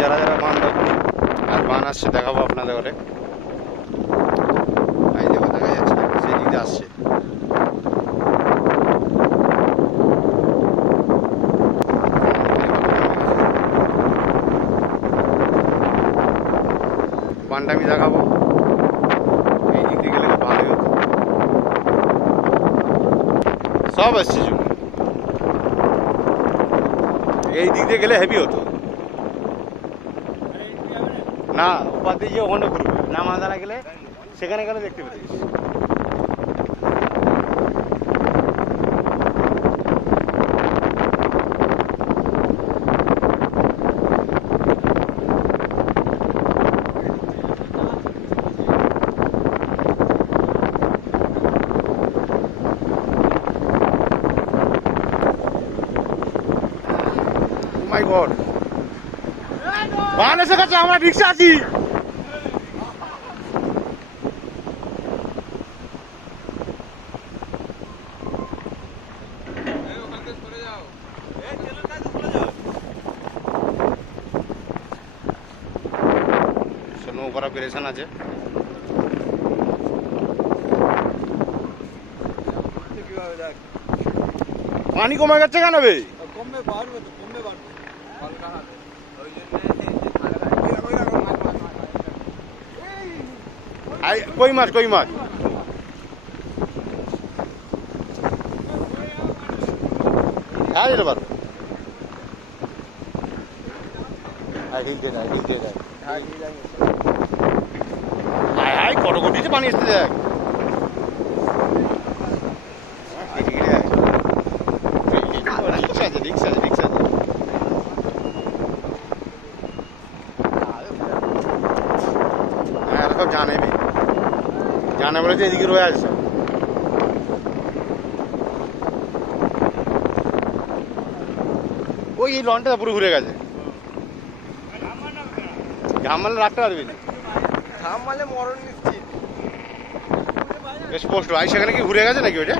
যারা যারা বান দেখুন আর বান আসছে দেখাবো আপনাদের ঘরে। এই দেখো দেখা যাচ্ছে সেই দিক দিয়ে আসছে। বানটা আমি দেখাবো, এই দিক দিয়ে গেলে ভালোই হতো। সব আসছে এই দিক দিয়ে গেলে হেভি হতো না। ওপার দিয়ে যে ওখানে ঘুরবে না, মাদারা গেলে সেখানে গেলে দেখতে পেতিস। মাই গড, বান এসে গেছে, আমরা রিক্সা আছি। নৌকার অপারেশন আছে। পানি কমে গেছে কেন বে? কমবে বাড়বে তো, কমবে বাড়বে। কই মাছ, কই মাছ হ্যাঁ যেতে পারো। হিলতে যায়, হিলতে যায়। হাই কটকটিতে পানি এসতে দেখ। রিক্সা আছে, রিক্সা আছে, রিক্সা আছে। হ্যাঁ এরা সব জানে, জানে বলে তো এদিকে রয়ে আছে। ওই এই লনটা পুরো ঘুরে গেছে। ঘাম মারলে রাখতে পারবি না, ঘাম মারলে মরণ নিশ্চিত। স্পষ্ট। সেখানে কি ঘুরে গেছে নাকি ওইটা?